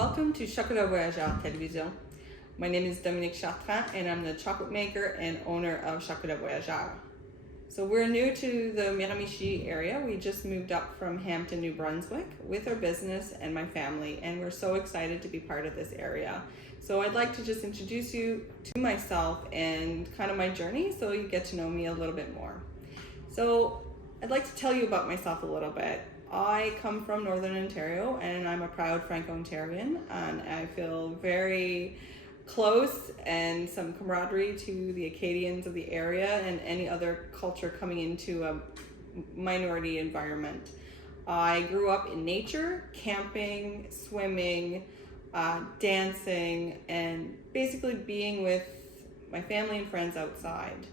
Welcome to Chocolat Voyageur Television. My name is Dominique Chartrand and I'm the chocolate maker and owner of Chocolat Voyageur. So we're new to the Miramichi area. We just moved up from Hampton, New Brunswick with our business and my family, and we're so excited to be part of this area. So I'd like to just introduce you to myself and kind of my journey so you get to know me a little bit more. So I'd like to tell you about myself a little bit. I come from Northern Ontario and I'm a proud Franco-Ontarian, and I feel very close and some camaraderie to the Acadians of the area and any other culture coming into a minority environment. I grew up in nature, camping, swimming, dancing, and basically being with my family and friends outside.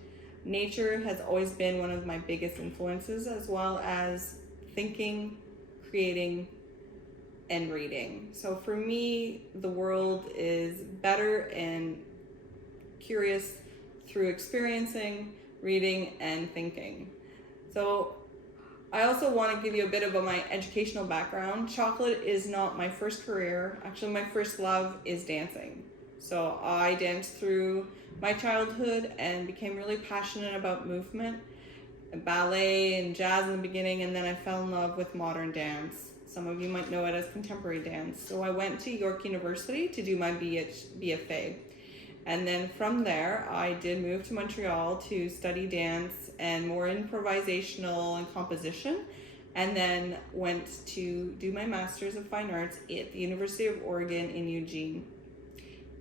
Nature has always been one of my biggest influences, as well as thinking, creating, and reading. So for me, the world is better and curious through experiencing, reading, and thinking. So I also want to give you a bit of my educational background. Chocolate is not my first career. Actually, my first love is dancing. So I danced through my childhood and became really passionate about movement, ballet and jazz in the beginning, and then I fell in love with modern dance. Some of you might know it as contemporary dance. So I went to York University to do my BFA. And then from there, I did move to Montreal to study dance and more improvisational and composition, and then went to do my Master's of Fine Arts at the University of Oregon in Eugene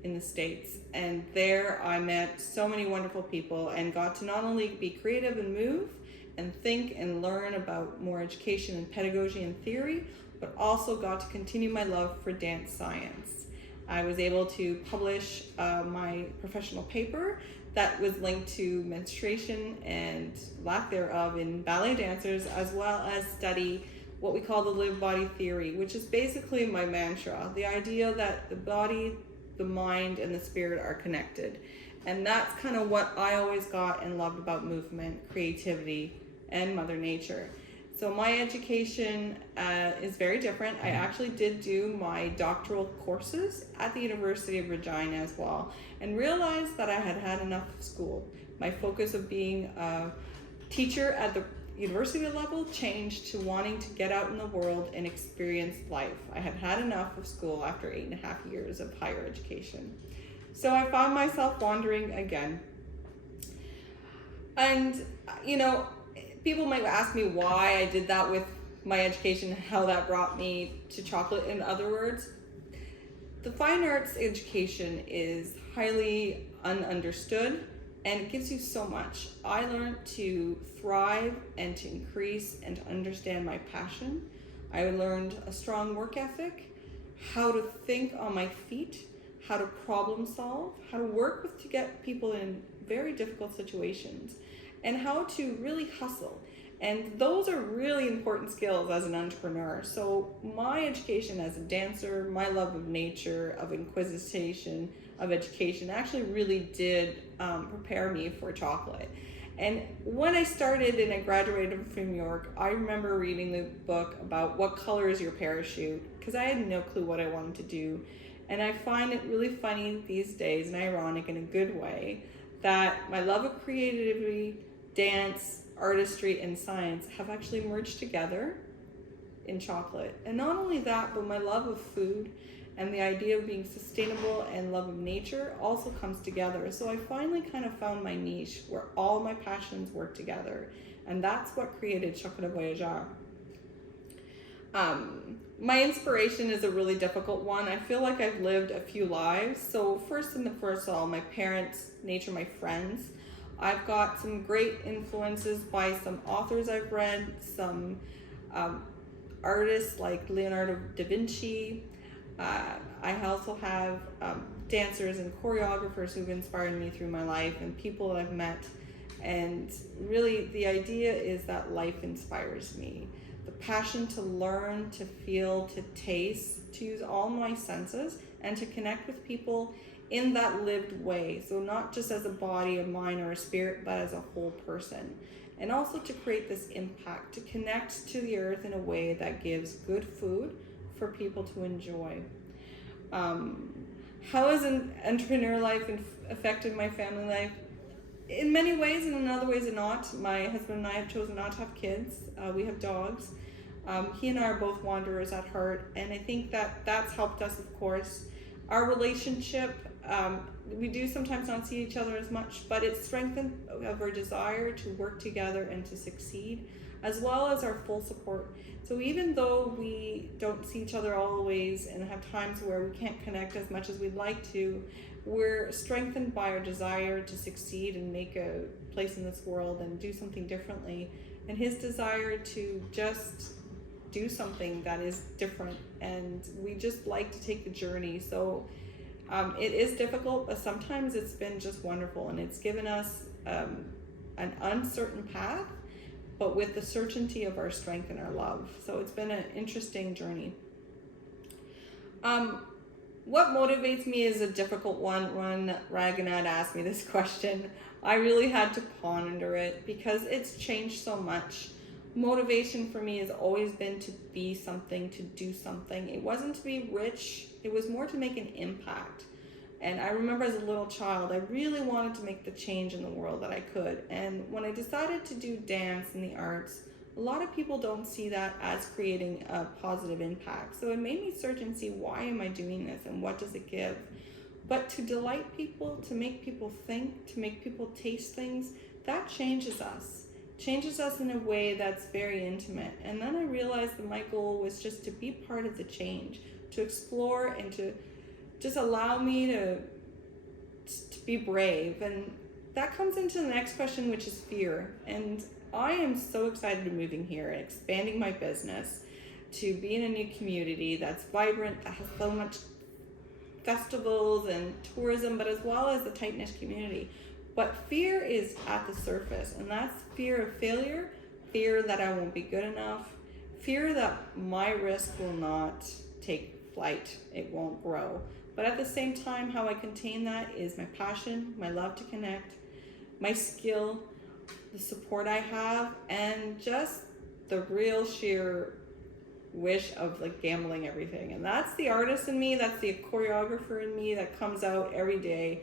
in the States. And there I met so many wonderful people and got to not only be creative and move and think and learn about more education and pedagogy and theory, but also got to continue my love for dance science. I was able to publish my professional paper that was linked to menstruation and lack thereof in ballet dancers, as well as study what we call the live body theory, which is basically my mantra, the idea that the body, the mind, and the spirit are connected. And that's kind of what I always got and loved about movement, creativity, and Mother Nature. So my education is very different. I actually did do my doctoral courses at the University of Regina as well, and realized that I had had enough of school. My focus of being a teacher at the university level changed to wanting to get out in the world and experience life. I had had enough of school after 8.5 years of higher education. So I found myself wandering again. And, people might ask me why I did that with my education, how that brought me to chocolate. In other words, the fine arts education is highly ununderstood, and it gives you so much. I learned to thrive and to increase and to understand my passion. I learned a strong work ethic, how to think on my feet, how to problem solve, how to work to get people in very difficult situations, and how to really hustle. And those are really important skills as an entrepreneur. So my education as a dancer, my love of nature, of inquisition, of education actually really did prepare me for chocolate. And when I started and I graduated from York, I remember reading the book about what color is your parachute, because I had no clue what I wanted to do. And I find it really funny these days, and ironic in a good way, that my love of creativity, dance, artistry, and science have actually merged together in chocolate. And not only that, but my love of food and the idea of being sustainable and love of nature also comes together. So I finally kind of found my niche where all my passions work together. And that's what created Chocolat Voyageur. My inspiration is a really difficult one. I feel like I've lived a few lives. So first of all, my parents, nature, my friends. I've got some great influences by some authors I've read, some artists like Leonardo da Vinci. I also have dancers and choreographers who've inspired me through my life, and people that I've met. And really the idea is that life inspires me. The passion to learn, to feel, to taste, to use all my senses, and to connect with people in that lived way. So not just as a body, a mind, or a spirit, but as a whole person. And also to create this impact, to connect to the earth in a way that gives good food for people to enjoy. How has an entrepreneur life affected my family life? In many ways, and in other ways not. My husband and I have chosen not to have kids. We have dogs. He and I are both wanderers at heart, and I think that that's helped us, of course. Our relationship, we do sometimes not see each other as much, but it's strengthened of our desire to work together and to succeed, as well as our full support. So even though we don't see each other always and have times where we can't connect as much as we'd like to, we're strengthened by our desire to succeed and make a place in this world and do something differently, and his desire to just do something that is different, and we just like to take the journey. So it is difficult, but sometimes it's been just wonderful, and it's given us an uncertain path, but with the certainty of our strength and our love. So it's been an interesting journey. What motivates me is a difficult one. When Raganad asked me this question, I really had to ponder it because it's changed so much. Motivation for me has always been to be something, to do something. It wasn't to be rich, it was more to make an impact. And I remember as a little child, I really wanted to make the change in the world that I could. And when I decided to do dance and the arts, a lot of people don't see that as creating a positive impact. So it made me search and see, why am I doing this and what does it give? But to delight people, to make people think, to make people taste things, that changes us. Changes us in a way that's very intimate. And then I realized that my goal was just to be part of the change, to explore and to just allow me to be brave. And that comes into the next question, which is fear. And I am so excited to be moving here and expanding my business, to be in a new community that's vibrant, that has so much festivals and tourism, but as well as the tight-knit community. But fear is at the surface, and that's fear of failure, fear that I won't be good enough, fear that my risk will not take flight, it won't grow. But at the same time, how I contain that is my passion, my love to connect, my skill, the support I have, and just the real sheer wish of like gambling everything. And that's the artist in me, that's the choreographer in me that comes out every day.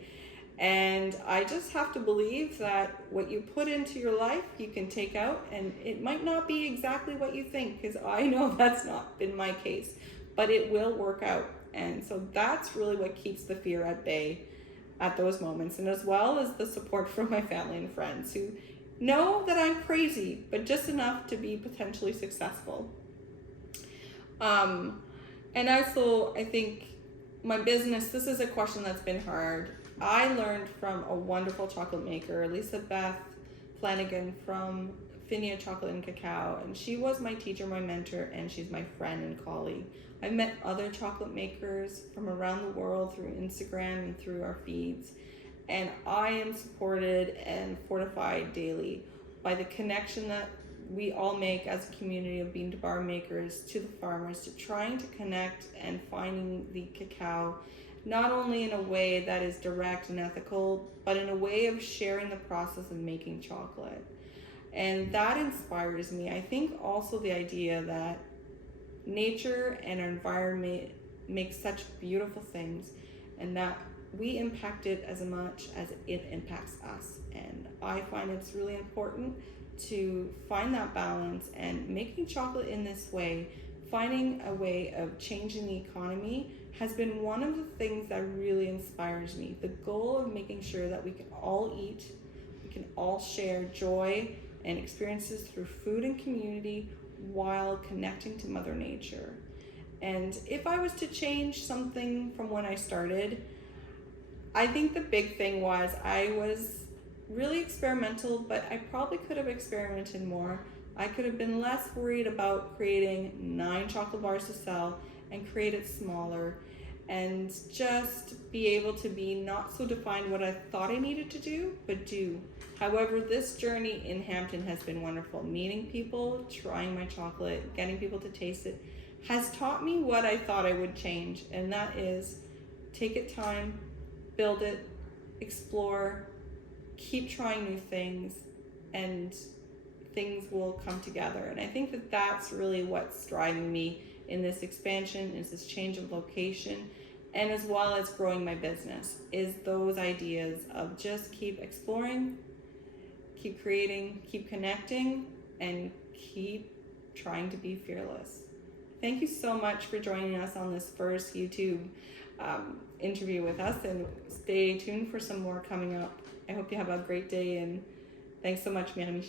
And I just have to believe that what you put into your life, you can take out, and it might not be exactly what you think, because I know that's not been my case, but it will work out. And so that's really what keeps the fear at bay at those moments, and as well as the support from my family and friends who know that I'm crazy, but just enough to be potentially successful. And also, I think my business, this is a question that's been hard. I learned from a wonderful chocolate maker, Elizabeth Flanagan from Finia Chocolate and Cacao, and she was my teacher, my mentor, and she's my friend and colleague. I've met other chocolate makers from around the world through Instagram and through our feeds, and I am supported and fortified daily by the connection that we all make as a community of bean to bar makers to the farmers, to trying to connect and finding the cacao, not only in a way that is direct and ethical, but in a way of sharing the process of making chocolate. And that inspires me. I think also the idea that nature and our environment make such beautiful things, and that we impact it as much as it impacts us. And I find it's really important to find that balance, and making chocolate in this way, finding a way of changing the economy, has been one of the things that really inspires me. The goal of making sure that we can all eat, we can all share joy and experiences through food and community while connecting to Mother Nature. And if I was to change something from when I started, I think the big thing was I was really experimental, but I probably could have experimented more. I could have been less worried about creating 9 chocolate bars to sell and create it smaller, and just be able to be not so defined what I thought I needed to do, but do. However, this journey in Hampton has been wonderful. Meeting people, trying my chocolate, getting people to taste it, has taught me what I thought I would change, and that is take it time, build it, explore, keep trying new things, and things will come together. And I think that that's really what's driving me in this expansion, is this change of location, and as well as growing my business, is those ideas of just keep exploring, keep creating, keep connecting, and keep trying to be fearless. Thank you so much for joining us on this first YouTube interview with us, and stay tuned for some more coming up. I hope you have a great day, and thanks so much, Miramichi.